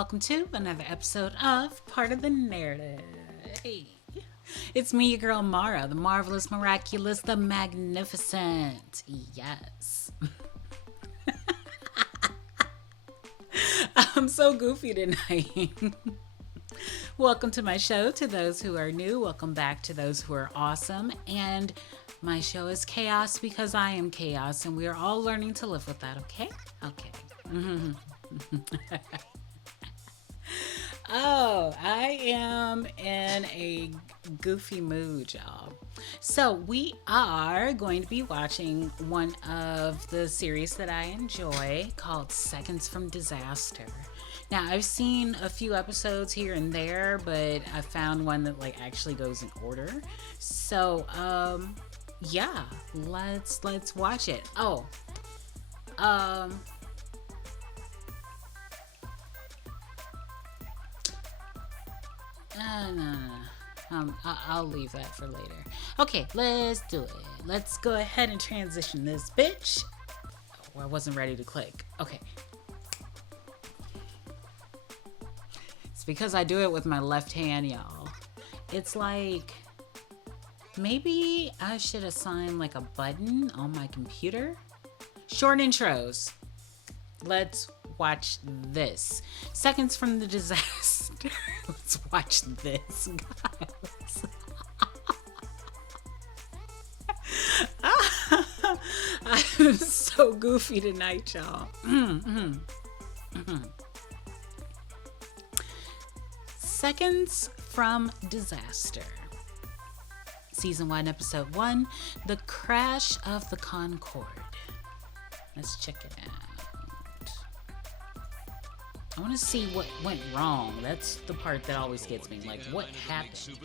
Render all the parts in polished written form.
welcome to another episode of Part of the Narrative. Hey. It's me, your girl Mara, the marvelous, miraculous, the magnificent. Yes. I'm so goofy tonight. Welcome to my show. To those who are new, welcome back to those who are awesome. And my show is chaos because I am chaos, and we are all learning to live with that, okay? Okay. Oh, I am in a goofy mood, y'all. So we are going to be watching one of the series that I enjoy called Seconds from Disaster. Now, I've seen a few episodes here and there, but I found one that actually goes in order. So, yeah, let's watch it. Oh, no. I'll leave that for later. Okay, let's do it. Let's go ahead and transition this bitch. Oh, I wasn't ready to click. Okay. It's because I do it with my left hand, y'all. It's like, maybe I should assign a button on my computer. Short intros. Let's watch this. Seconds from the Disaster. Let's watch this, guys. I'm so goofy tonight, y'all. Seconds from Disaster. Season 1, Episode 1, The Crash of the Concorde. Let's check it out. I want to see what went wrong. That's the part that always gets me. What happened?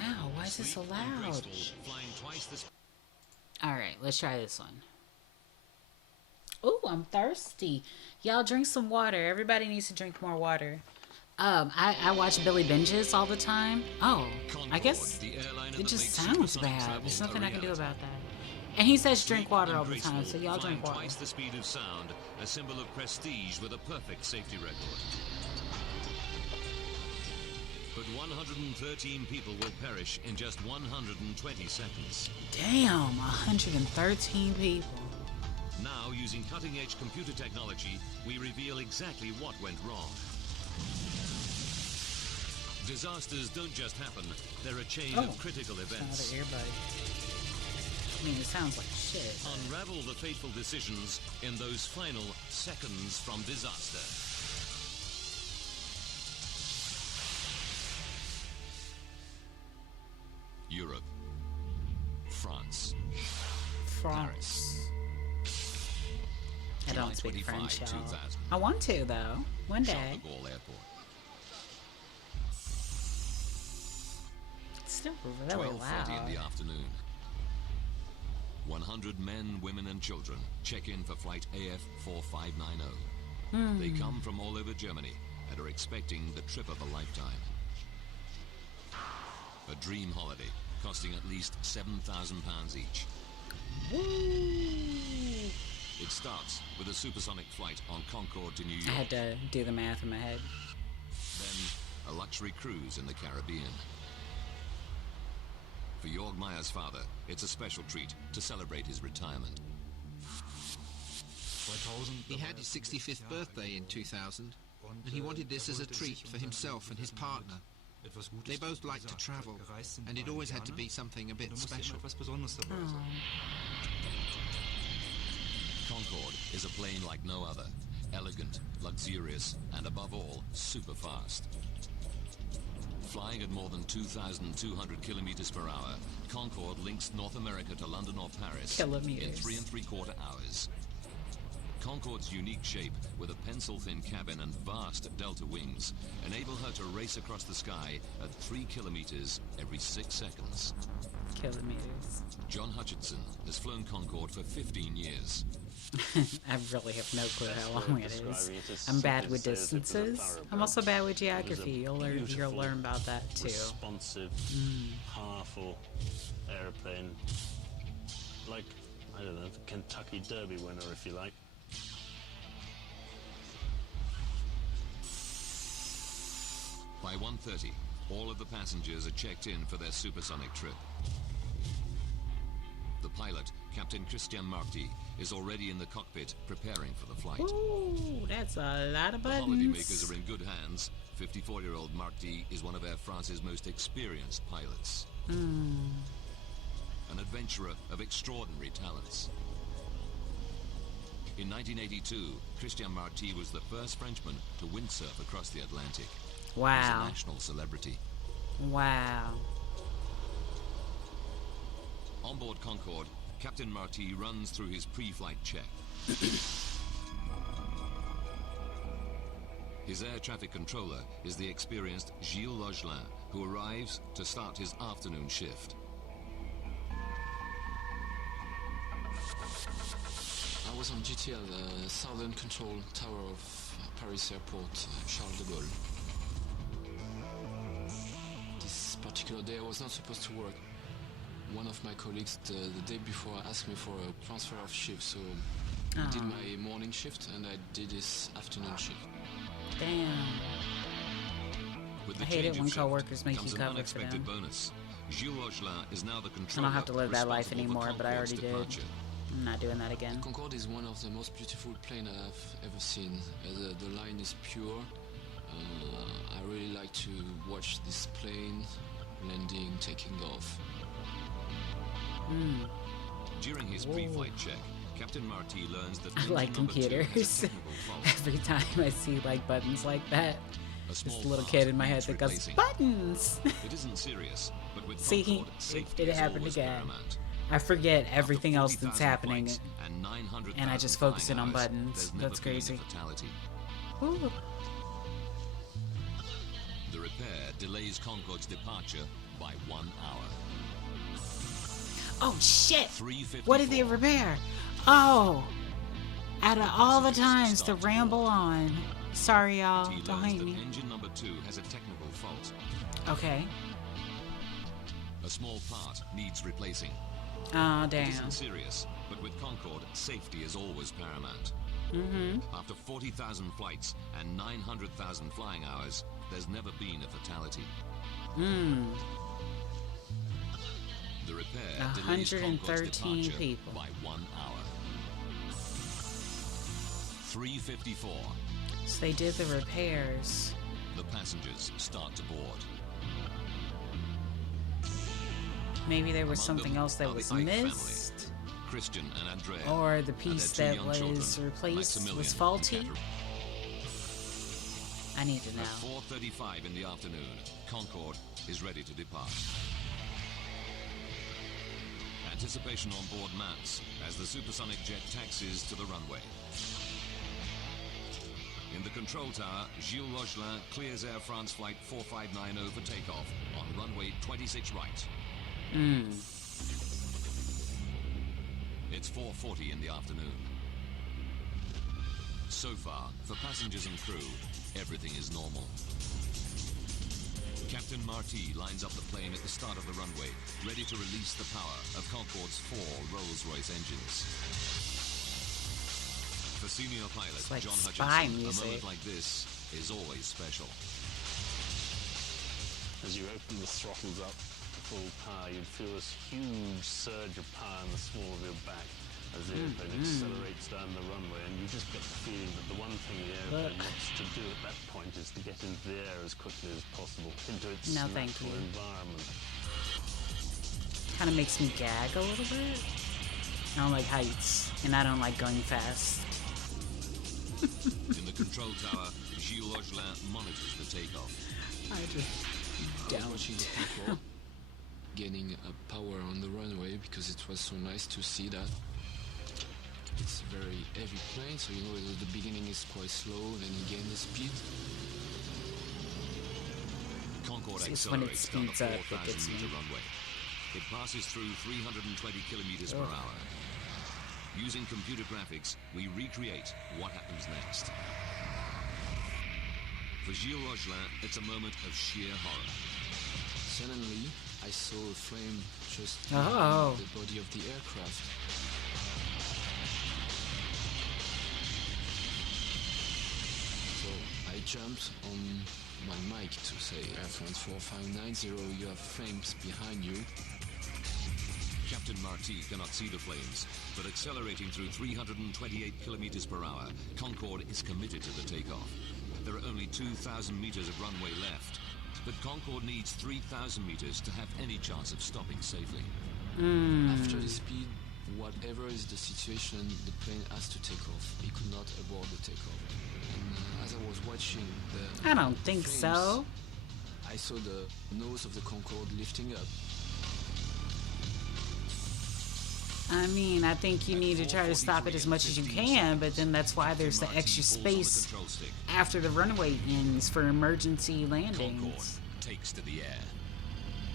Ow, why is this so loud? Alright, let's try this one. Ooh, I'm thirsty. Y'all drink some water. Everybody needs to drink more water. I watch Billy Binges all the time. Oh, I guess it just sounds bad. There's nothing I can do about that. And he says drink water all the time, so y'all drink water. Twice the speed of sound, a symbol of prestige with a perfect safety record. But 113 people will perish in just 120 seconds. Damn, 113 people. Now, using cutting-edge computer technology, we reveal exactly what went wrong. Disasters don't just happen, they're a chain of critical events. Another earbud. I mean, it sounds like shit. Unravel the fateful decisions in those final seconds from disaster. Europe. France. Paris. I don't speak French, y'all. I want to, though. One day. Charles de Gaulle Airport. It's still really loud. 12:30 in the afternoon. 100 men, women and children check in for flight AF 4590. They come from all over Germany and are expecting the trip of a lifetime. A dream holiday costing at least £7,000 each. It starts with a supersonic flight on Concorde to New York. I had to do the math in my head. Then a luxury cruise in the Caribbean. For Jorg Meyer's father, it's a special treat to celebrate his retirement. He had his 65th birthday in 2000, and he wanted this as a treat for himself and his partner. They both liked to travel, and it always had to be something a bit special. Concorde is a plane like no other. Elegant, luxurious, and above all, super fast. Flying at more than 2,200 kilometers per hour, Concorde links North America to London or Paris in 3 3/4 hours. Concorde's unique shape, with a pencil-thin cabin and vast delta wings, enable her to race across the sky at 3 kilometers every 6 seconds. Kilometers. John Hutchinson has flown Concorde for 15 years. I really have no clue how long it is. I'm bad with distances. I'm also bad with geography. You'll learn about that too. Responsive, powerful airplane. Like, I don't know, the Kentucky Derby winner, if you like. By 1:30, all of the passengers are checked in for their supersonic trip. The pilot, Captain Christian Marty, is already in the cockpit preparing for the flight. Ooh, that's a lot of The buttons. holidaymakers are in good hands. 54-year-old Marty is one of Air France's most experienced pilots. An adventurer of extraordinary talents. In 1982, Christian Marty was the first Frenchman to windsurf across the Atlantic. Wow. He's a national celebrity. Wow. On board Concorde, Captain Marty runs through his pre-flight check. His air traffic controller is the experienced Gilles Logelin, who arrives to start his afternoon shift. I was on duty at the Southern Control Tower of Paris Airport, Charles de Gaulle. This particular day I was not supposed to work. One of my colleagues the day before asked me for a transfer of shift, so I did my morning shift and I did his afternoon shift. Damn. With the I hate change it when of shift coworkers make comes you an cover for unexpected them. bonus. Gilles Logelin is now the I controller don't have to live that life responsible for anymore, but I already Concorde's did. departure. I'm not doing that again. Concorde is one of the most beautiful planes I've ever seen. The line is pure. I really like to watch this plane landing, taking off. During his pre-flight check, Captain Marty learns that I like engine number 2 has a computers. technical fault. Every time I see like buttons like that, A small this little part kid in my head needs that goes, replacing. buttons! It isn't serious, but with See, Concorde, safety it is happened always again. paramount. I forget After everything else that's 40,000 happening, flights and 900,000 and I just focus flying in on hours, buttons. there's never That's been a crazy. fatality. Ooh. The repair delays Concorde's departure by 1 hour. Oh shit! 3:54. What did they repair? Oh! Out of all the times to ramble on. Sorry, y'all. He Don't learns hate that me. engine number 2 has a technical fault. Okay. A small part needs replacing. Oh, It damn. isn't serious, but with Concorde, safety is always paramount. After 40,000 flights and 900,000 flying hours, there's never been a fatality. The repair delays Concorde's 113 departure people. by 1 hour. 3:54. So they did the repairs. The passengers start to board. Maybe there was Among something them else that are the was Ike family. missed. Christian and Andrea. Or the and piece their 2 that young was children, replaced Maximilian was and faulty. Catherine. I need to know. At 4:35 in the afternoon, Concorde is ready to depart. Anticipation on board mounts as the supersonic jet taxis to the runway. In the control tower, Gilles Logelin clears Air France flight 4590 for takeoff on runway 26 right. It's 4:40 in the afternoon. So far, for passengers and crew, everything is normal. Captain Marty lines up the plane at the start of the runway, ready to release the power of Concorde's 4 Rolls-Royce engines. For senior pilot It's like John spy Hutchinson, a music. moment like this is always special. As you open the throttles up to full power, you'd feel this huge surge of power in the small of your back as the airplane accelerates down the runway, and you just get the feeling that the one thing the airplane wants to do at that point is to get into the air as quickly as possible, into its No, thank natural you. environment. Kind of makes me gag a little bit. I don't like heights, and I don't like going fast. In the control tower, Gilles Logelin monitors the takeoff. I just I was don't. watching the people gaining power on the runway because it was so nice to see that. It's a very heavy plane, so you know at the beginning is quite slow, then you gain the speed. Concorde See, it's when it accelerates down the speeds up that 4,000 gets me. meter runway. It passes through 320 kilometers per hour. Using computer graphics, we recreate what happens next. For Gilles Logelin, it's a moment of sheer horror. Suddenly, I saw a flame just Oh. behind the body of the aircraft. So I jumped on my mic to say Air France 4590, you have flames behind you. Captain Marty cannot see the flames, but accelerating through 328 kilometers per hour, Concorde is committed to the takeoff. There are only 2,000 meters of runway left, but Concorde needs 3,000 meters to have any chance of stopping safely. After the speed, whatever is the situation, the plane has to take off. He could not abort the takeoff. And as I was watching the I don't think flames, so. I saw the nose of the Concorde lifting up. I mean, I think you need to try to stop it as much as you can, but then that's why there's the extra space after the runway ends for emergency Concorde landings. takes to the air.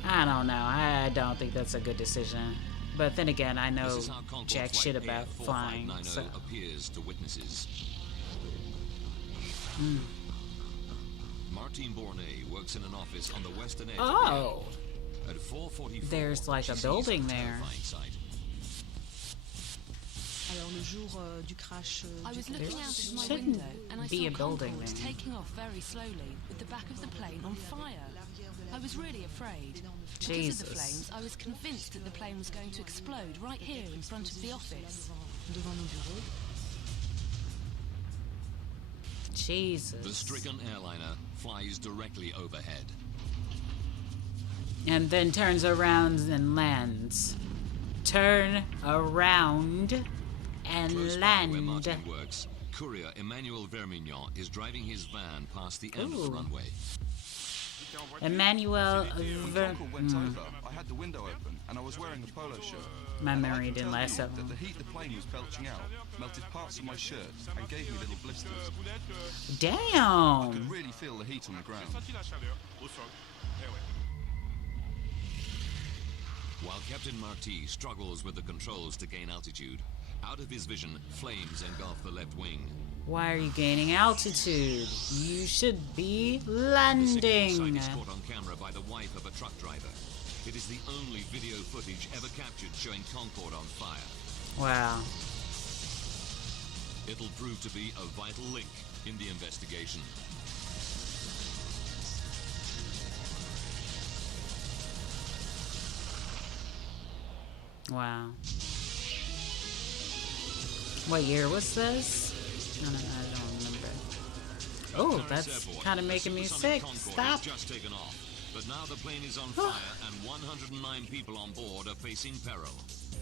I don't know. I don't think that's a good decision. But then again, I know This is how Concorde jack flight shit about Air flying. 4590 So. appears to witnesses. Martine Bournet works in an office on the western edge Oh, of the airport. At 4:44, there's like she a sees building there. terrifying sight. Alors le jour du crash I was looking out of my Shouldn't window and I be saw a building Concorde there. taking off very slowly with the back of the plane on fire. I was really afraid. Because of Jesus. the flames, I was convinced that the plane was going to explode right here in front of the office. devant nos bureaux. The Jesus. stricken airliner flies directly overhead. And then turns around and lands. Turn around and Close by where land. Martin works, courier Emmanuel Vermignon is driving his van past the end of the Ooh. runway. Emmanuel When Concorde went over, I had the window open and I was wearing a polo shirt. My And I memory can didn't tell last you that that long. the heat the plane was belching out melted parts of my shirt and gave me little blisters. I Damn. could really feel the heat on the ground. While Captain Marty struggles with the controls to gain altitude, out of his vision, flames engulf the left wing. Why are you gaining altitude? You should be The sickening landing. sight is caught on camera by the wife of a truck driver. It is the only video footage ever captured showing Concorde on fire. Wow. It'll prove to be a vital link in the investigation. Wow. What year was this? I don't remember. Oh, Paris that's Airport, kind of the making me supersonic sick. Concorde Stop. has just taken off, but now the plane is on fire and 109 people on board are facing peril.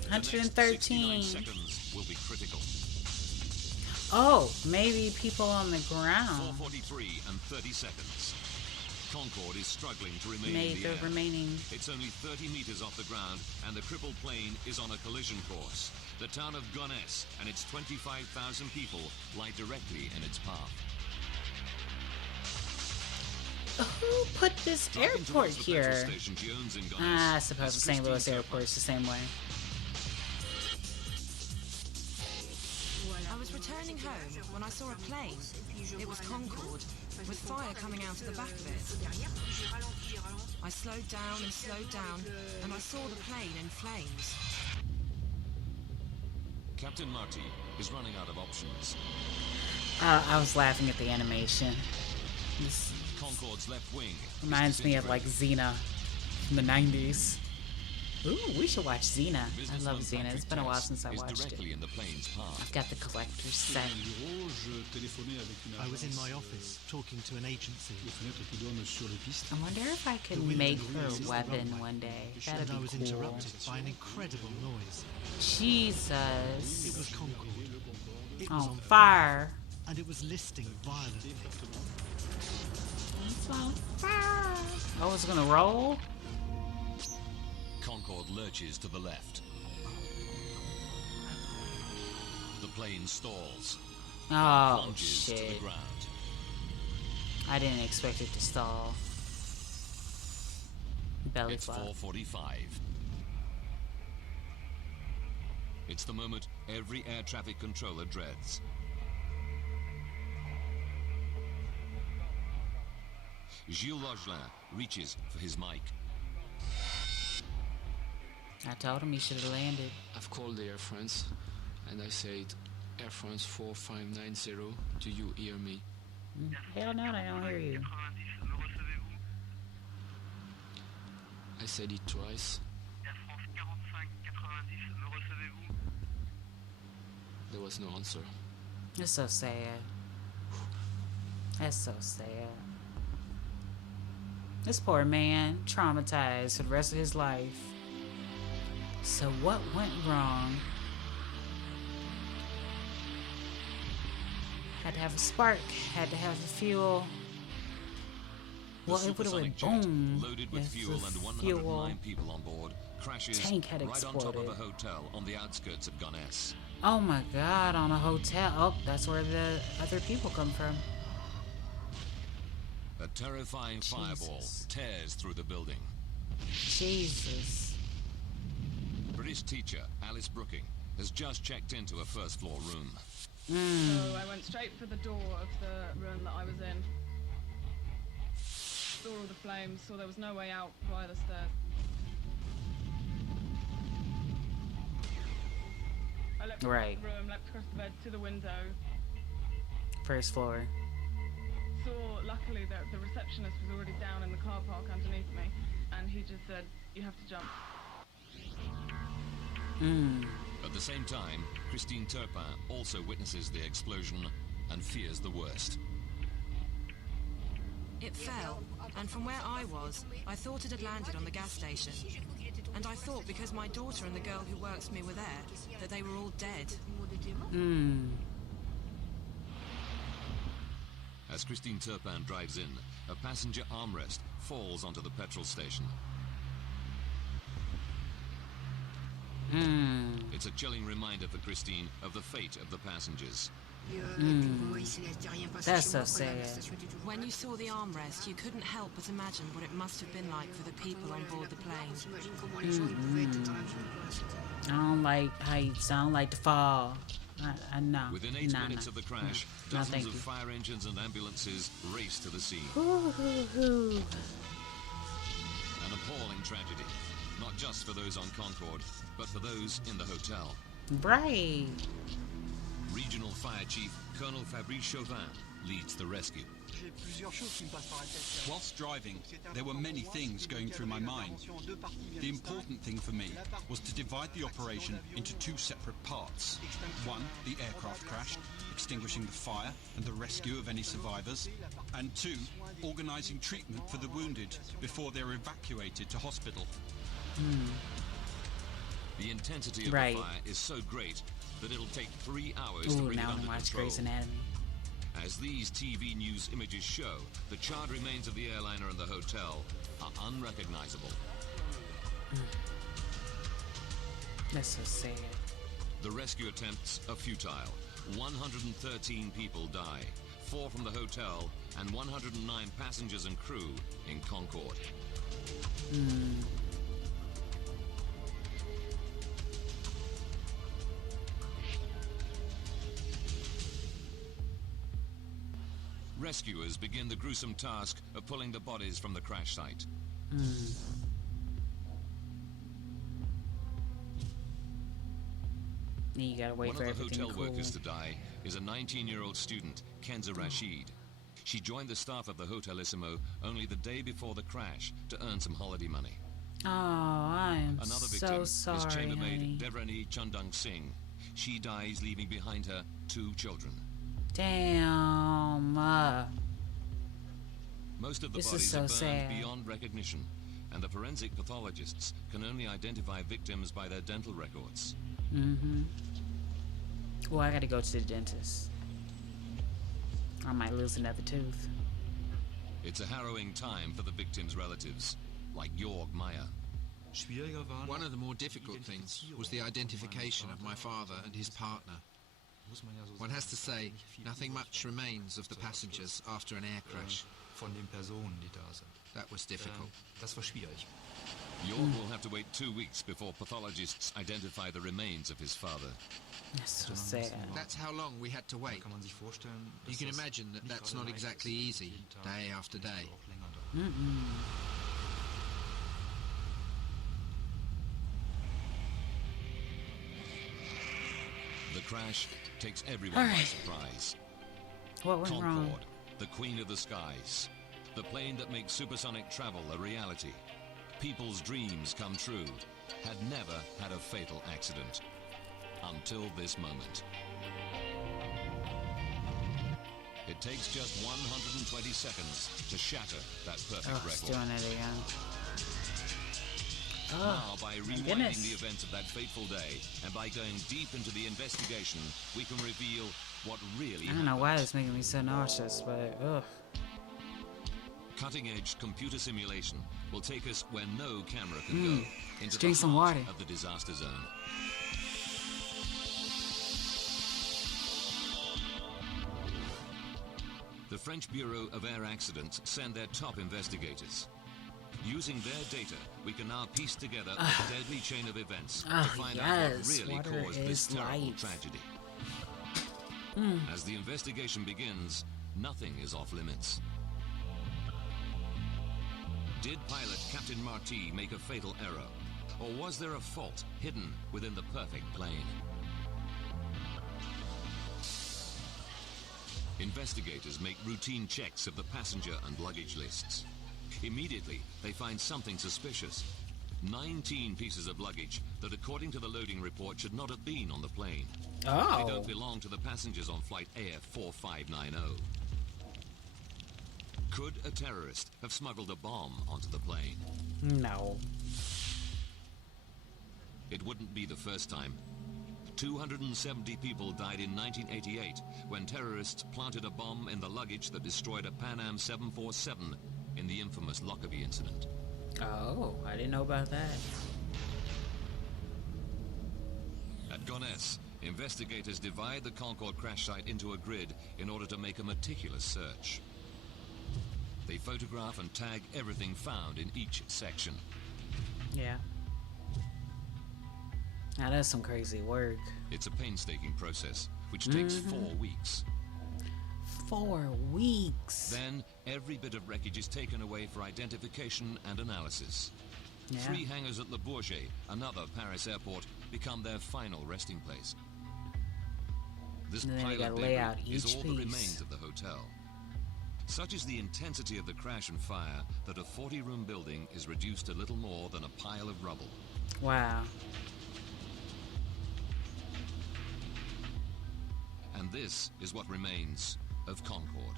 The next 113. 69 seconds will be critical. Oh, maybe people on the ground 4:43 and 30 seconds. Concorde is struggling to remain made in the the air. remaining. It's only 30 meters off the ground, and the crippled plane is on a collision course. The town of Gonesse and its 25,000 people lie directly in its path. Who put this Driving airport towards the petrol here? station she owns in Gonesse I suppose is the St. Louis Christine airport is the same way. I was returning home when I saw a plane. It was Concorde, with fire coming out of the back of it. I slowed down, and I saw the plane in flames. Captain Marty is running out of options. I was laughing at the animation. This Concorde's left wing is reminds me of like disintegrating. Xena from the 90s. Ooh, we should watch Xena. I Businessman love Xena. It's Patrick been a while Tess since I is watched it. directly in the plane's path. I've got the collector's set. I was in my office talking to an agency. I wonder if I could make her a weapon one day. That'd And I was be cool. interrupted by an incredible noise. It Jesus. was Concorde. It was On on fire. and it was listing violently. It's on fire. Oh, it's gonna roll? Concorde lurches to the left. The plane stalls, Oh, plunges to the shit. ground. I didn't expect it to stall. Belly It's flop. 4:45. It's the moment every air traffic controller dreads. Gilles Logelin reaches for his mic. I told him he should have landed. I've called the Air France and I said, Air France 4590, do you hear me? Hell no, I don't hear you. I said it twice. There was no answer. It's so sad. That's so sad. This poor man, traumatized for the rest of his life. So what went wrong? Had to have a spark, had to have the fuel. Well, it would have went boom. Loaded with fuel and 109 people on board, crashes tank had right on top of exploded. a hotel on the outskirts of Gonesse. Oh my God, on a hotel. Oh, that's where the other people come from. A terrifying fireball tears through the building. Jesus. British teacher Alice Brooking has just checked into a first floor room. So I went straight for the door of the room that I was in. Saw all the flames, saw there was no way out via the stairs. I leapt across the room, leapt across the bed to the window. First floor. Saw, luckily, that the receptionist was already down in the car park underneath me, and he just said, "You have to jump." At the same time, Christine Turpin also witnesses the explosion and fears the worst. It fell, and from where I was, I thought it had landed on the gas station. And I thought because my daughter and the girl who works for me were there, that they were all dead. As Christine Turpin drives in, a passenger armrest falls onto the petrol station. It's a chilling reminder for Christine of the fate of the passengers. That's so sad. When you saw the armrest, you couldn't help but imagine what it must have been like for the people on board the plane. I don't like how you sound like to fall. I know. Within 8 minutes of the crash, dozens of fire engines and ambulances race to the scene. An appalling tragedy, not just for those on Concorde, but for those in the hotel. Right. Regional Fire Chief Colonel Fabrice Chauvin leads the rescue. Whilst driving, there were many things going through my mind. The important thing for me was to divide the operation into two separate parts. One, the aircraft crash, extinguishing the fire and the rescue of any survivors. And two, organising treatment for the wounded before they're evacuated to hospital. The intensity of the fire is so great that it'll take 3 hours to bring it under control. As these TV news images show, the charred remains of the airliner and the hotel are unrecognizable. That's so sad. The rescue attempts are futile. 113 people die, 4 from the hotel and 109 passengers and crew in Concorde. Rescuers begin the gruesome task of pulling the bodies from the crash site. You gotta wait for everything to cool. One of the hotel workers to die is a 19-year-old student, Kenza Rashid. She joined the staff of the Hotelissimo only the day before the crash to earn some holiday money. Oh, I am Another so victim sorry, is chambermaid honey. Devrani Chandang Singh. She dies leaving behind her 2 children. Damn. Most of the This bodies is so are burned sad. beyond recognition, and the forensic pathologists can only identify victims by their dental records. Well, I gotta go to the dentist. I might lose another tooth. It's a harrowing time for the victims' relatives, like Jorg Meyer. One of the more difficult things was the identification of my father and his partner. One has to say, nothing much remains of the passengers after an air crash. That was difficult. Jorg will have to wait 2 weeks before pathologists identify the remains of his father. That's so sad. That's how long we had to wait. You can imagine that that's not exactly easy, day after day. The crash takes everyone by surprise. What went wrong? Concorde, the queen of the skies. The plane that makes supersonic travel a reality. people's dreams come true, had never had a fatal accident. Until this moment. It takes just 120 seconds to shatter that perfect It's record. doing it again. Now, by my rewinding goodness. the events of that fateful day, and by going deep into the investigation, we can reveal what really I don't know why it's making me so nauseous, but ugh. Cutting-edge computer simulation will take us where no camera can go, into drink the some heart water. of the disaster zone. The French Bureau of Air Accidents send their top investigators. Using their data, we can now piece together a deadly chain of events to find out what really water caused this is terrible life. tragedy. As the investigation begins, nothing is off limits. Did pilot Captain Marty make a fatal error? Or was there a fault hidden within the perfect plane? Investigators make routine checks of the passenger and luggage lists. Immediately, they find something suspicious. 19 pieces of luggage that, according to the loading report, should not have been on the plane. They don't belong to the passengers on flight Air 4590. Could a terrorist have smuggled a bomb onto the plane? No. It wouldn't be the first time. 270 people died in 1988 when terrorists planted a bomb in the luggage that destroyed a Pan Am 747 in the infamous Lockerbie incident. Oh, I didn't know about that. At Gonesse, investigators divide the Concorde crash site into a grid in order to make a meticulous search. They photograph and tag everything found in each section. Yeah. Now that's some crazy work. It's a painstaking process, which takes 4 weeks. 4 weeks. Then, every bit of wreckage is taken away for identification and analysis. Yeah. 3 hangars at Le Bourget, another Paris airport, become their final resting place. This And then they pile gotta of lay debris out is each all piece. that remains of the hotel. Such is the intensity of the crash and fire that a 40-room building is reduced to little more than a pile of rubble. Wow. And this is what remains of Concorde.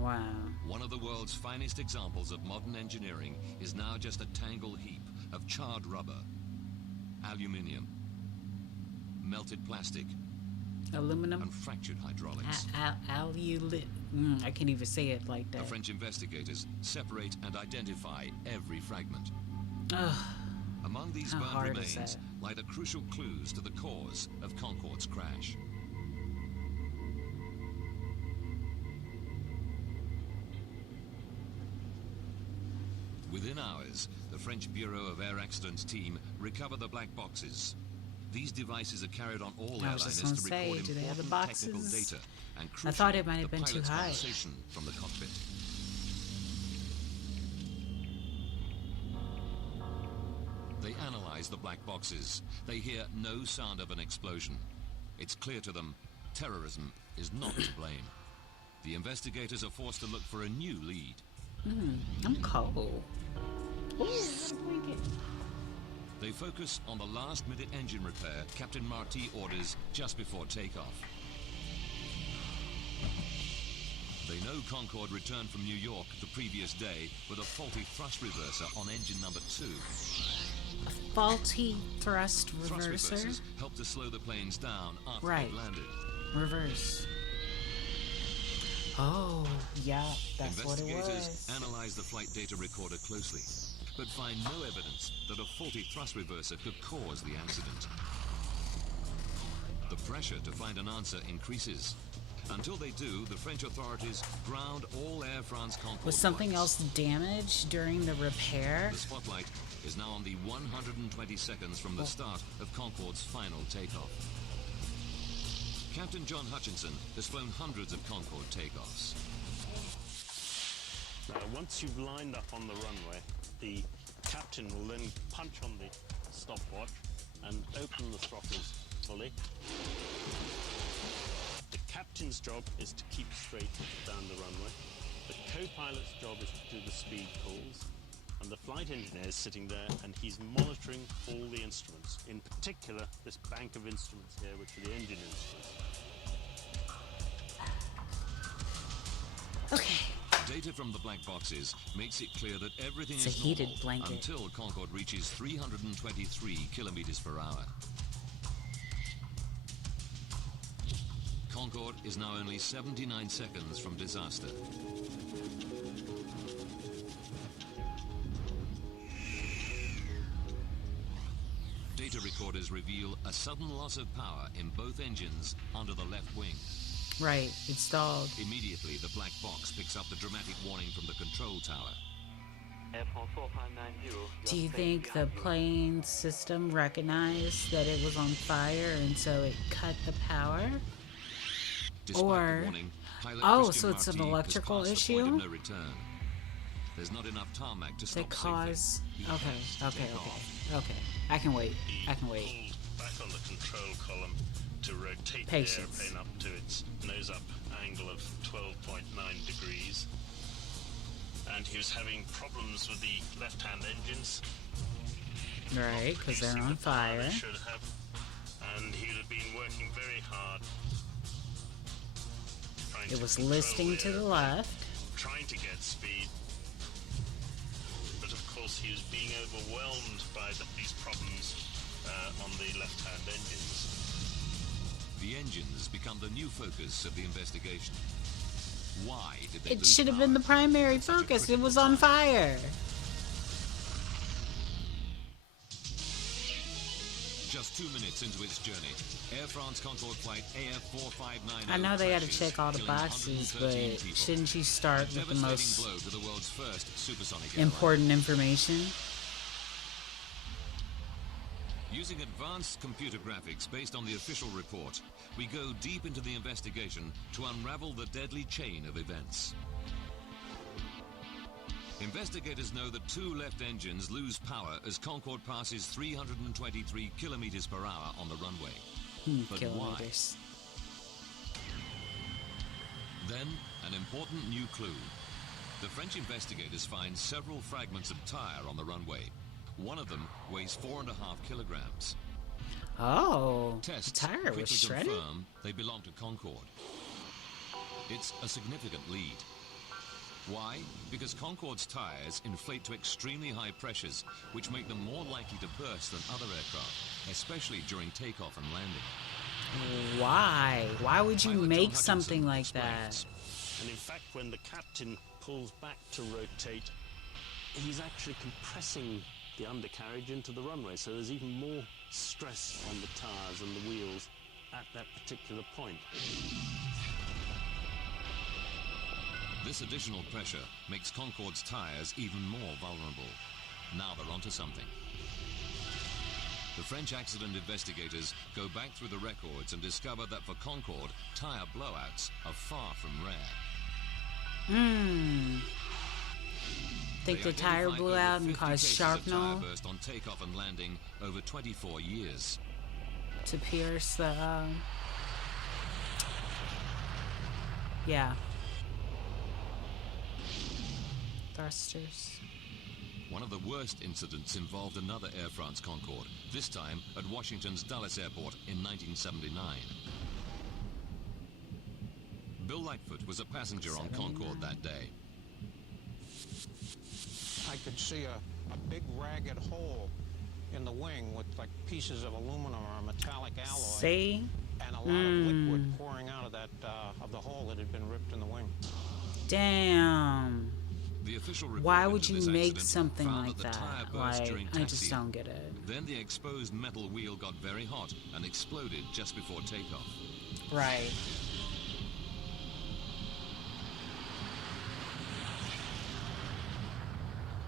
Wow. One of the world's finest examples of modern engineering is now just a tangled heap of charred rubber, aluminium, melted plastic, Aluminum. and fractured hydraulics. I can't even say it like The that. French investigators separate and identify every fragment. Ugh. Among these How burned hard is remains that? lie the crucial clues to the cause of Concorde's crash. Within hours, the French Bureau of Air Accidents team recover the black boxes. These devices are carried on all I was just airliners gonna to say, record do they have the important technical boxes? data and I thought it crucially, might have the been too pilot's high. conversation from the cockpit. They analyze the black boxes. They hear no sound of an explosion. It's clear to them terrorism is not to blame. The investigators are forced to look for a new lead. I'm cold. Ooh, blanket. They focus on the last-minute engine repair Captain Marty orders just before takeoff. They know Concorde returned from New York the previous day with a faulty thrust reverser on engine number 2. Faulty thrust Thrust reverser. reversers help to slow the planes down after Right. they've landed. Reverse. Oh, yeah, that's what it Investigators was. analyze the flight data recorder closely, but find no evidence that a faulty thrust reverser could cause the accident. The pressure to find an answer increases. Until they do, the French authorities ground all Air France Concorde Was something flights. else damaged during the repair? The spotlight is now on the 120 seconds from the start of Concorde's final takeoff. Captain John Hutchinson has flown hundreds of Concorde takeoffs. Now, once you've lined up on the runway, the captain will then punch on the stopwatch and open the throttles fully. The captain's job is to keep straight down the runway. The co-pilot's job is to do the speed calls, and the flight engineer is sitting there and he's monitoring all the instruments, in particular this bank of instruments here, which are the engine instruments. Okay. Data from the black boxes makes it clear that everything It's a is heated normal blanket. until Concorde reaches 323 kilometers per hour. Concorde is now only 79 seconds from disaster. Data recorders reveal a sudden loss of power in both engines under the left wing. Right, it's stalled. Immediately, the black box picks up the dramatic warning from the control tower. Do you think the plane system recognized that it was on fire and so it cut the power? Despite Or, the warning, pilot oh, Christian so it's an Marti has electrical passed the issue point of no return. There's not enough tarmac to stop that cause. safely. He has to take off. Okay. I can wait. I can wait. Pulled back on the control column to rotate Patience. the airplane up to its nose-up angle of 12.9 degrees. And he was having problems with the left-hand engines. Right, because they're on fire. They should have. And he would have been working very hard. It was listing to the left. Trying to get speed. But of course he was being overwhelmed by these problems on the left-hand engines. The engines become the new focus of the investigation. Why did they It lose should have power? been the primary focus. It was on fire. Just 2 minutes into its journey, Air France Concorde flight AF4590 I know they got to crashes, check all the killing boxes, 113 but people. shouldn't you start A with the devastating most blow to the world's first supersonic airline. important information? Using advanced computer graphics based on the official report, we go deep into the investigation to unravel the deadly chain of events. Investigators know that 2 left engines lose power as Concorde passes 323 kilometers per hour on the runway. But Kilometers. why? Then, an important new clue. The French investigators find several fragments of tire on the runway. One of them weighs 4.5 kilograms. Oh, the Tests tire quickly was shredded? confirm they belong to Concorde. It's a significant lead. Why? Because Concorde's tires inflate to extremely high pressures, which make them more likely to burst than other aircraft, especially during takeoff and landing. Why? Why would you Pilot make John something Hutchinson like that? explains. And in fact, when the captain pulls back to rotate, he's actually compressing the undercarriage into the runway, so there's even more stress on the tires and the wheels at that particular point. This additional pressure makes Concorde's tires even more vulnerable. Now they're onto something. The French accident investigators go back through the records and discover that for Concorde, tire blowouts are far from rare. Think They the tire identified blew over out and 50 caused cases of tire shrapnel burst on takeoff and landing over 24 years. to pierce the, yeah. Thrusters. One of the worst incidents involved another Air France Concorde, this time at Washington's Dulles Airport in 1979. Bill Lightfoot was a passenger on Concorde that day. I could see a big ragged hole in the wing with like pieces of aluminum or metallic alloy. See? And a lot of liquid pouring out of that of the hole that had been ripped in the wing. Damn. The official report Why into would you this make accident something found like that the that? tire burst Like, during I just taxi. don't get it. Then the exposed metal wheel got very hot and exploded just before takeoff. Right.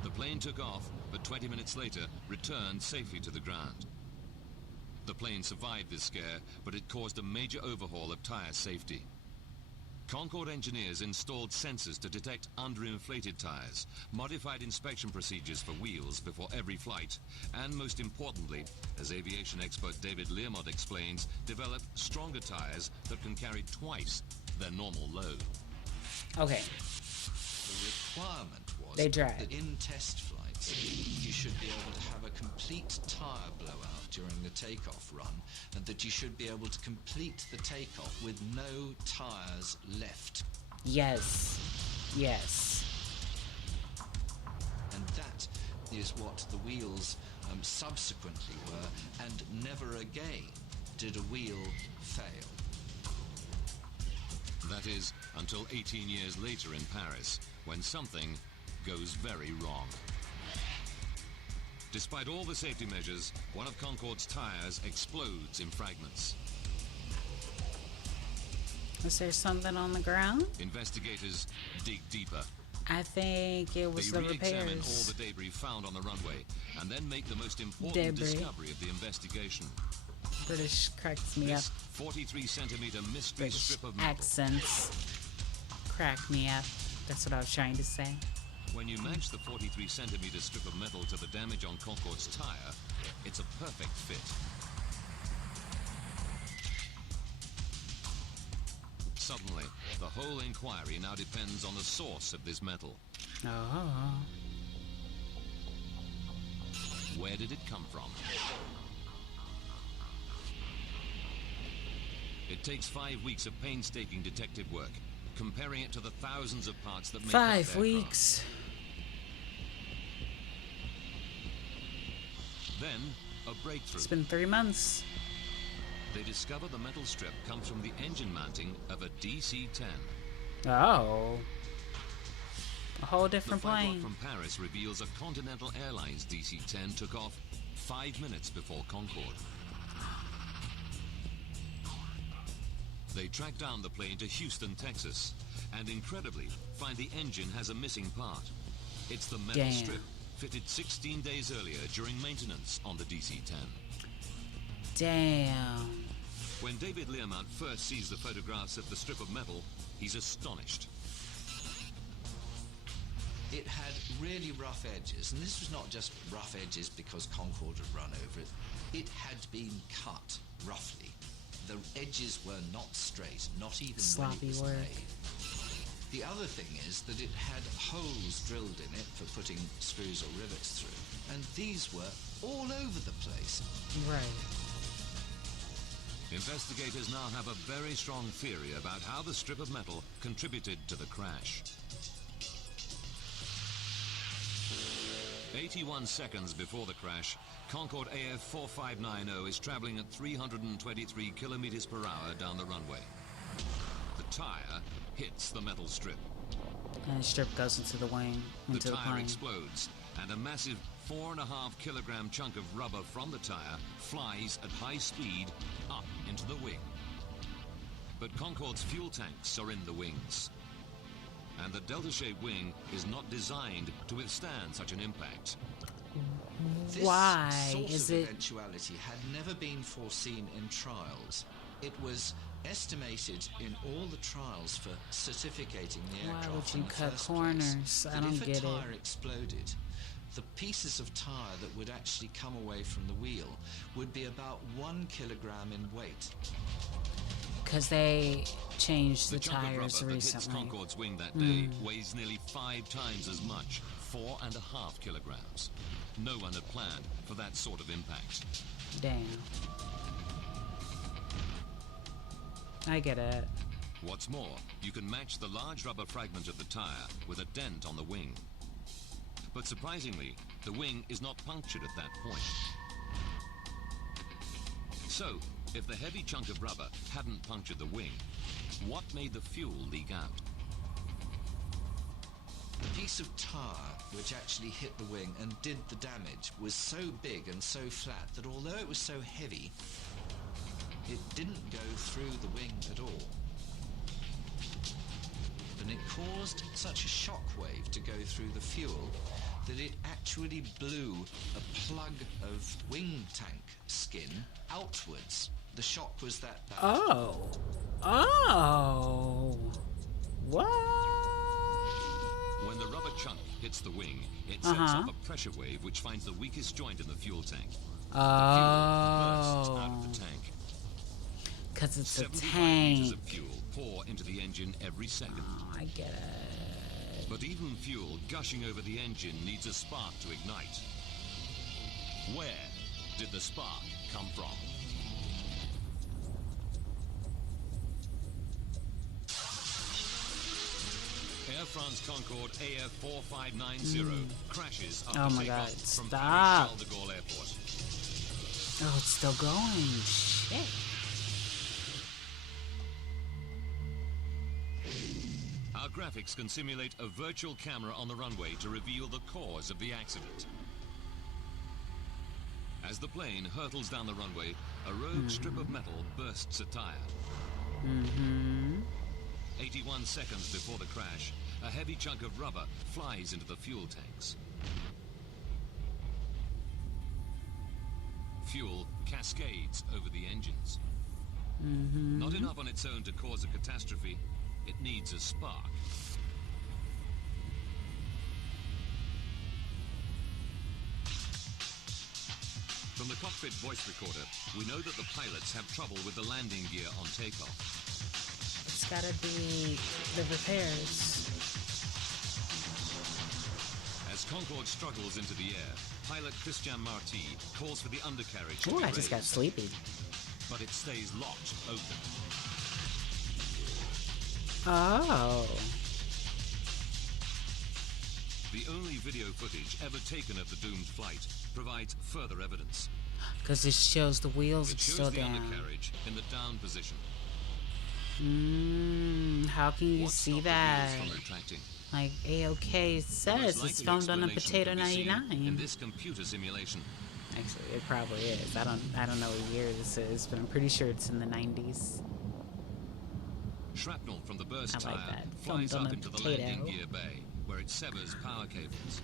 The plane took off, but 20 minutes later returned safely to the ground. The plane survived this scare, but it caused a major overhaul of tire safety. Concorde engineers installed sensors to detect underinflated tires, modified inspection procedures for wheels before every flight, and most importantly, as aviation expert David Learmont explains, developed stronger tires that can carry twice their normal load. Okay. requirement was They drag. that in test flights, you should be able to have a complete tyre blowout during the takeoff run, and that you should be able to complete the takeoff with no tyres left. Yes. Yes. And that is what the wheels subsequently were, and never again did a wheel fail. That is, until 18 years later in Paris, when something goes very wrong. Despite all the safety measures, one of Concorde's tires explodes in fragments. Is there something on the ground? Investigators dig deeper. I think it was They the re-examine all repairs. the debris found on the runway and then make the most important discovery of the investigation. British cracks me up. This 43-centimeter mystery British strip of metal. accents crack me up. That's what I was trying to say. When you match the 43-centimeter strip of metal to the damage on Concorde's tire, it's a perfect fit. Suddenly, the whole inquiry now depends on the source of this metal. Oh. Where did it come from? It takes 5 weeks of painstaking detective work, comparing it to the thousands of parts that make up 5 aircraft. weeks. Then, a breakthrough. It's been 3 months. They discover the metal strip comes from the engine mounting of a DC-10. Oh. A whole different The flight log plane. from Paris reveals a Continental Airlines DC-10 took off 5 minutes before Concorde. They track down the plane to Houston, Texas, and incredibly find the engine has a missing part. It's the metal Damn. strip fitted 16 days earlier during maintenance on the DC-10. Damn. When David Learmont first sees the photographs of the strip of metal, he's astonished. It had really rough edges, and this was not just rough edges because Concorde had run over it. It had been cut roughly. The edges were not straight, not even when Sloppy it was work. made. The other thing is that it had holes drilled in it for putting screws or rivets through, and these were all over the place. Right. Investigators now have a very strong theory about how the strip of metal contributed to the crash. 81 seconds before the crash, Concorde AF 4590 is traveling at 323 kilometers per hour down the runway. The tire hits the metal strip. And the strip goes into the wing, into The the tire plane. explodes, and a massive 4.5 kilogram chunk of rubber from the tire flies at high speed up into the wing. But Concorde's fuel tanks are in the wings, and the delta-shaped wing is not designed to withstand such an impact. This Why sort is of it? eventuality had never been foreseen in trials. It was estimated in all the trials for certificating the Why aircraft would you in the cut first corners? place, I that don't if get a it. tire exploded, the pieces of tire that would actually come away from the wheel would be about 1 kilogram in weight. Because they changed the chunk of tires rubber that hits recently. Concorde's wing that day weighs nearly 5 times as much, 4.5 kilograms. No one had planned for that sort of impact. Damn. I get it. What's more, you can match the large rubber fragment of the tire with a dent on the wing. But surprisingly, the wing is not punctured at that point. So, if the heavy chunk of rubber hadn't punctured the wing, what made the fuel leak out? The piece of tire which actually hit the wing and did the damage was so big and so flat that although it was so heavy, it didn't go through the wing at all. And it caused such a shock wave to go through the fuel that it actually blew a plug of wing tank skin outwards. The shock was that bad. Oh. Oh. What? When the rubber chunk hits the wing, it sets off a pressure wave which finds the weakest joint in the fuel tank. The fuel bursts out of the tank. Because it's a 75 tank. liters of fuel pour into the engine every second. Oh, I get it. But even fuel gushing over the engine needs a spark to ignite. Where did the spark come from? Air France Concorde AF 4590 crashes after takeoff from Paris Charles de Gaulle Airport. Oh, it's still going. Shit. Our graphics can simulate a virtual camera on the runway to reveal the cause of the accident. As the plane hurtles down the runway, a rogue strip of metal bursts a tire. 81 seconds before the crash, a heavy chunk of rubber flies into the fuel tanks. Fuel cascades over the engines. Not enough on its own to cause a catastrophe. It needs a spark. From the cockpit voice recorder, we know that the pilots have trouble with the landing gear on takeoff. It's gotta be the repairs. As Concorde struggles into the air, pilot Christian Marty calls for the undercarriage to Ooh, be I just got raised. sleepy. But it stays locked open. Oh. The only video footage ever taken of the doomed flight provides further evidence. Because it shows the wheels It are shows still the down. undercarriage in the down position. How can you What see stopped the that? wheels from retracting? Like AOK says, it's filmed on a Potato In 99. this computer simulation, Actually, it probably is. I don't know what year this is, but I'm pretty sure it's in the 90s. shrapnel from the burst I like tire that. flies Filmed on up a into the potato. landing gear bay, where it severs power cables.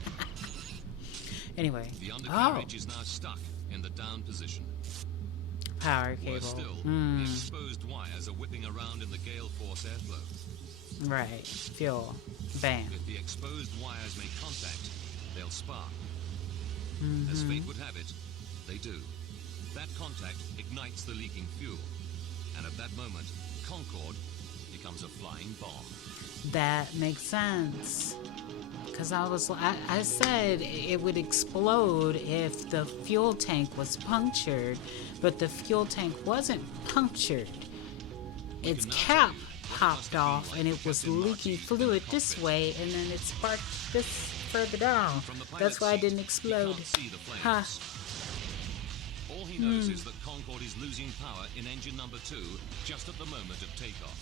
Anyway. The undercarriage is now stuck in the down position. Power cable. Worse still, the exposed wires are whipping around in the gale force airflow. Right. Fuel. Bam. If the exposed wires make contact, they'll spark. As fate would have it, they do. That contact ignites the leaking fuel. And at that moment, Concorde becomes a flying bomb. That makes sense. Because I said it would explode if the fuel tank was punctured, but the fuel tank wasn't punctured. Its cap popped off and it was leaking fluid this way, and then it sparked this further down. That's why it didn't explode. Huh. All he knows is that Concorde is losing power in engine number 2 just at the moment of takeoff.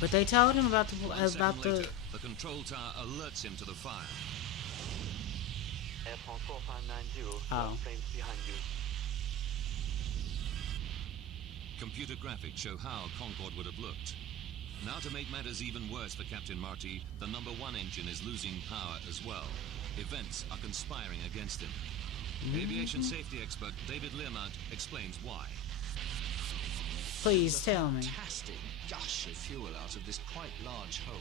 But they told him about One second later, the control tower alerts him to the fire. Air France 4590, Oh. flames behind you. Computer graphics show how Concorde would have looked. Now, to make matters even worse for Captain Marty, the number 1 engine is losing power as well. Events are conspiring against him. Aviation safety expert David Learmount explains why. Please tell me. Fantastic gush of fuel out of this quite large hole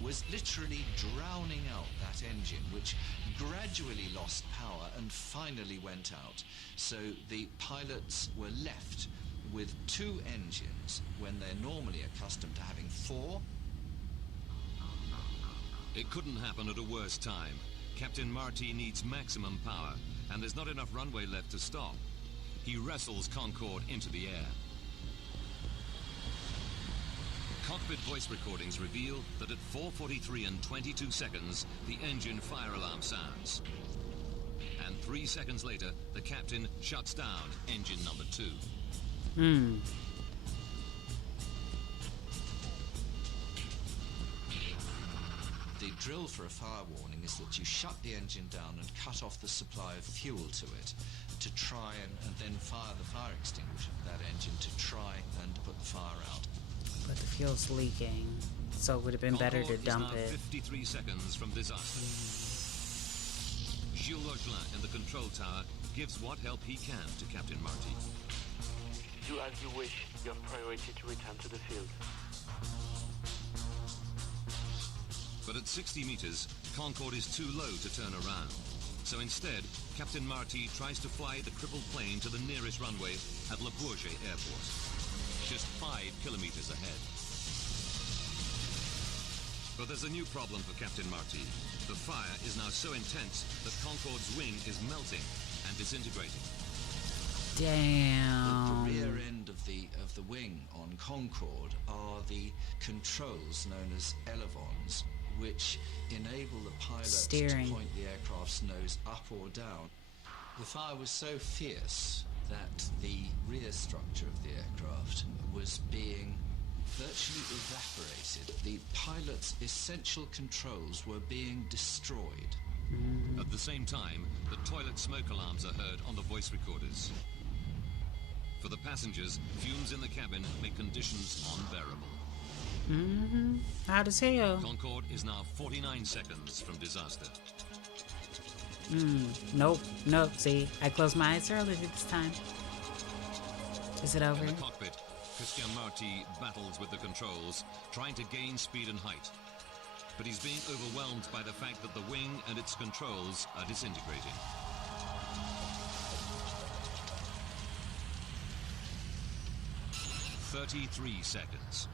was literally drowning out that engine, which gradually lost power and finally went out. So the pilots were left with 2 engines when they're normally accustomed to having 4. It couldn't happen at a worse time. Captain Marty needs maximum power, and there's not enough runway left to stop. He wrestles Concorde into the air. Cockpit voice recordings reveal that at 4:43 and 22 seconds, the engine fire alarm sounds. And 3 seconds later, the captain shuts down engine number 2. The drill for a fire warning is that you shut the engine down and cut off the supply of fuel to it to try and then fire the fire extinguisher for that engine to try and put the fire out. But the fuel's leaking, so it would have been better to Concorde dump is now it. 53 seconds from disaster. Gilles Rogelin in the control tower gives what help he can to Captain Marty. Do as you wish. You have priority to return to the field. But at 60 meters, Concorde is too low to turn around. So instead, Captain Marty tries to fly the crippled plane to the nearest runway at Le Bourget Airport, just 5 kilometers ahead. But there's a new problem for Captain Marty. The fire is now so intense that Concorde's wing is melting and disintegrating. Damn. The rear end of the wing on Concorde are the controls known as elevons, which enable the pilot Steering. to point the aircraft's nose up or down. The fire was so fierce that the rear structure of the aircraft was being virtually evaporated. The pilot's essential controls were being destroyed. At the same time, the toilet smoke alarms are heard on the voice recorders. For the passengers, fumes in the cabin make conditions unbearable. Hot as hell. Concorde is now 49 seconds from disaster. Nope. See, I closed my eyes early this time. Is it over? In the cockpit, Christian Marty battles with the controls, trying to gain speed and height. But he's being overwhelmed by the fact that the wing and its controls are disintegrating. "33 seconds.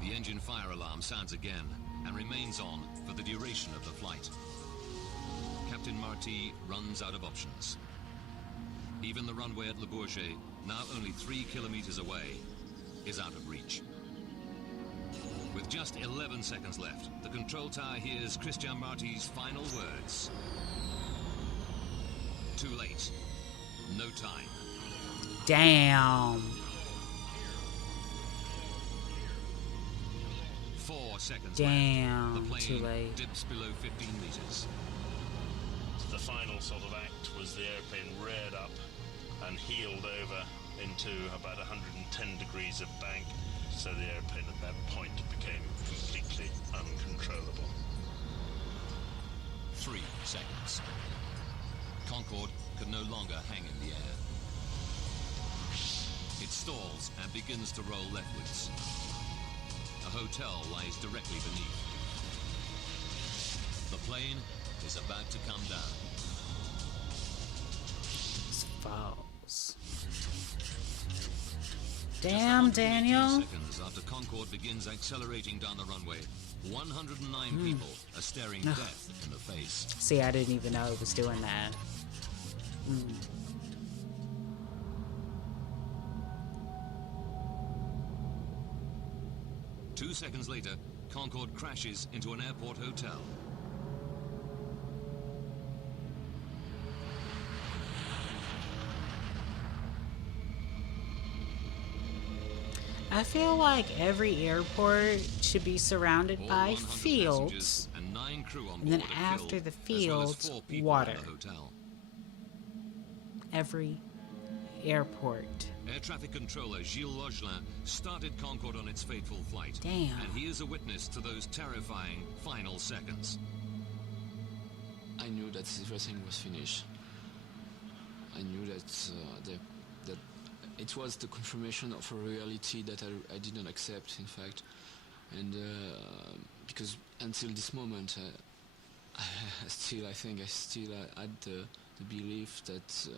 The engine fire alarm sounds again and remains on for the duration of the flight. Captain Marty runs out of options. Even the runway at Le Bourget, now only 3 kilometers away, is out of reach. With just 11 seconds left, the control tower hears Christian Marty's final words. Too late. No time. Damn. 4 seconds Damn. left. The plane Too late. dips below 15 meters. The final sort of act was the airplane reared up and heeled over into about 110 degrees of bank, so the airplane at that point became completely uncontrollable. 3 seconds. Concorde could no longer hang in the air. It stalls and begins to roll leftwards. A hotel lies directly beneath. The plane is about to come down. Falls. Damn, Daniel. Seconds after Concorde begins accelerating down the runway, 109 people are staring death in the face. See, I didn't even know it was doing that. 2 seconds later, Concorde crashes into an airport hotel. I feel like every airport should be surrounded All by 100 fields, passengers and 9 crew on and then board are after killed, the as well as fields, 4 people water. in the hotel. Every airport. Air traffic controller Gilles Logelin started Concorde on its fateful flight. Damn. And he is a witness to those terrifying final seconds. I knew that everything was finished. I knew that that it was the confirmation of a reality that I didn't accept, in fact. And because until this moment, I still had the belief that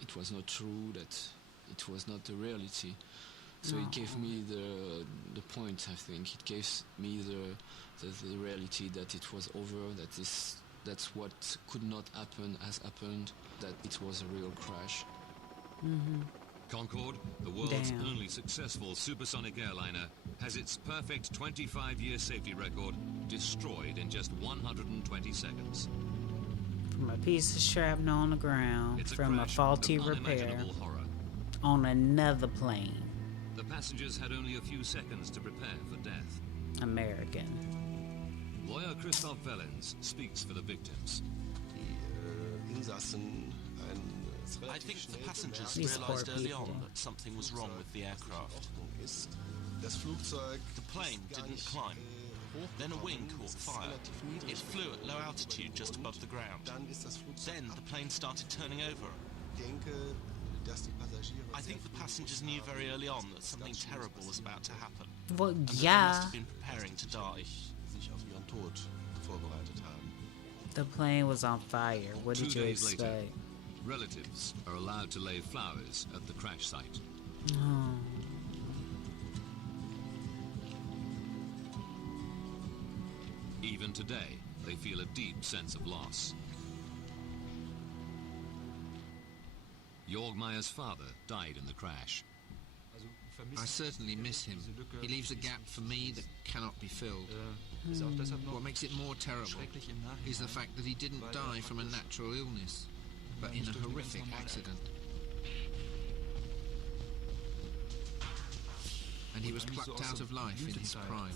it was not true, that it was not the reality. So it gave me the point, I think. It gave me the reality that it was over, that's what could not happen has happened, that it was a real crash. Concorde, the world's Damn. only successful supersonic airliner, has its perfect 25-year safety record destroyed in just 120 seconds. From a piece of shrapnel on the ground, It's from a crash faulty of repair unimaginable horror. on another plane. The passengers had only a few seconds to prepare for death. American. Lawyer Christoph Wellens speaks for the victims. I think the passengers These poor realized early on people. that something was wrong with the aircraft. The plane didn't climb. Then a wing caught fire. It flew at low altitude just above the ground. Then the plane started turning over. I think the passengers knew very early on that something terrible was about to happen. Well, And that they yeah. must have been preparing to die. The plane was on fire. What 2 did you days expect? later, relatives are allowed to lay flowers at the crash site. Oh. Even today, they feel a deep sense of loss. Jörg Meyer's father died in the crash. I certainly miss him. He leaves a gap for me that cannot be filled. What makes it more terrible is the fact that he didn't die from a natural illness, but in a horrific accident. And he was plucked out of life in his prime.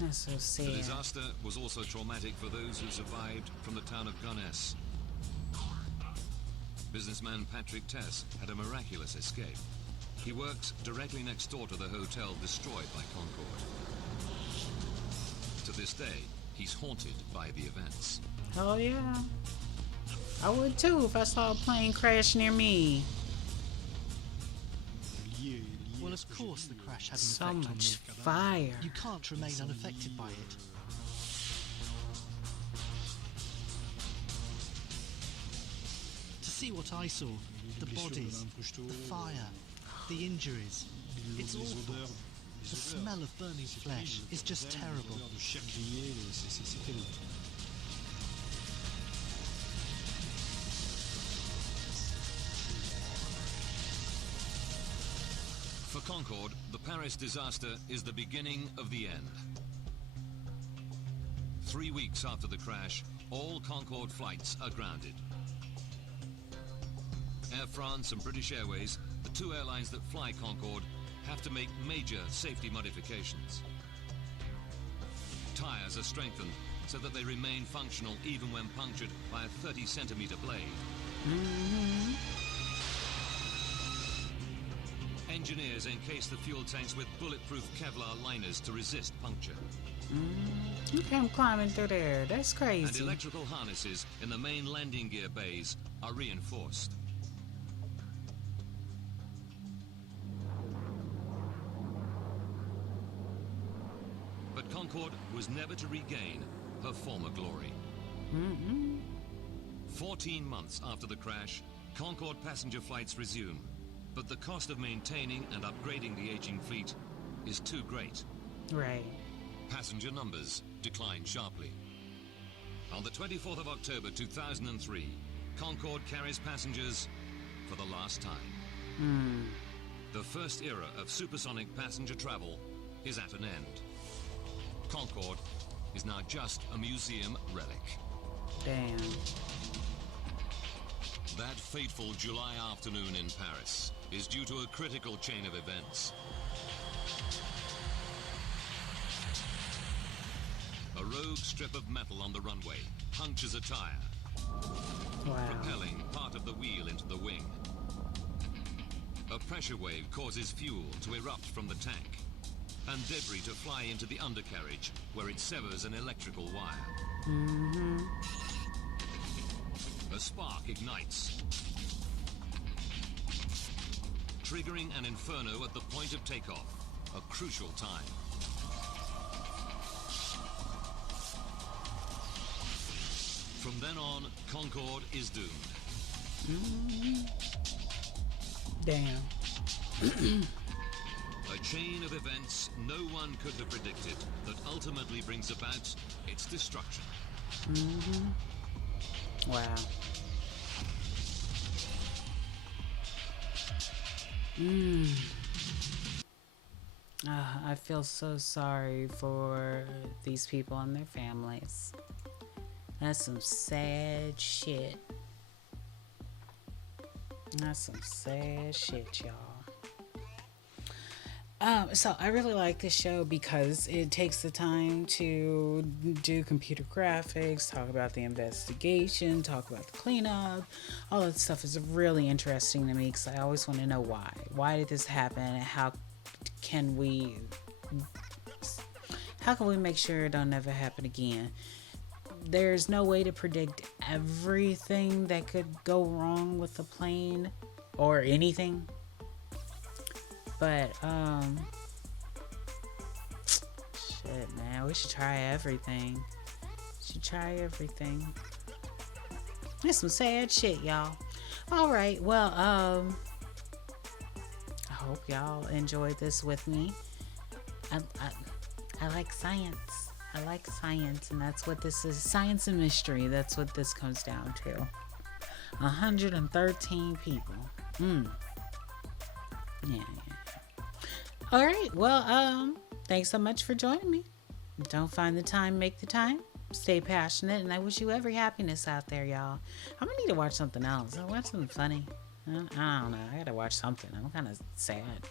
That's so sad. The disaster was also traumatic for those who survived from the town of Gonesse. Businessman Patrick Tess had a miraculous escape. He works directly next door to the hotel destroyed by Concorde. To this day, he's haunted by the events. Oh yeah. I would too if I saw a plane crash near me. Well, of course the crash had an So effect on much me. fire. You can't remain unaffected by it. To see what I saw, the bodies, the fire, the injuries, it's awful. The smell of burning flesh is just terrible. For Concorde, the Paris disaster is the beginning of the end. 3 weeks after the crash, all Concorde flights are grounded. Air France and British Airways, the two airlines that fly Concorde, have to make major safety modifications. Tires are strengthened so that they remain functional even when punctured by a 30-centimeter blade. Engineers encase the fuel tanks with bulletproof Kevlar liners to resist puncture. Okay, I'm climbing through there. That's And crazy. electrical harnesses in the main landing gear bays are reinforced. But Concorde was never to regain her former glory. 14 months after the crash, Concorde passenger flights resume. But the cost of maintaining and upgrading the aging fleet is too great. Right. Passenger numbers decline sharply. On the 24th of October 2003, Concorde carries passengers for the last time. The first era of supersonic passenger travel is at an end. Concorde is now just a museum relic. Damn. That fateful July afternoon in Paris is due to a critical chain of events. A rogue strip of metal on the runway punctures a tire, propelling part of the wheel into the wing. A pressure wave causes fuel to erupt from the tank, and debris to fly into the undercarriage, where it severs an electrical wire. A spark ignites, triggering an inferno at the point of takeoff, a crucial time. From then on, Concorde is doomed. Damn. A chain of events no one could have predicted that ultimately brings about its destruction. Wow. I feel so sorry for these people and their families. That's some sad shit. That's some sad shit, y'all. So I really like this show because it takes the time to do computer graphics, talk about the investigation, talk about the cleanup. All that stuff is really interesting to me because I always want to know why. Why did this happen? And how can we make sure it don't ever happen again? There's no way to predict everything that could go wrong with the plane or anything. But, shit, man, we should try everything. That's some sad shit, y'all. All right, well, I hope y'all enjoyed this with me. I like science. I like science, and that's what this is. Science and mystery. That's what this comes down to. 113 people. Yeah. All right. Well, thanks so much for joining me. Don't find the time, make the time. Stay passionate, and I wish you every happiness out there, y'all. I'm gonna need to watch something else. I'll watch something funny. I don't know. I gotta watch something. I'm kind of sad.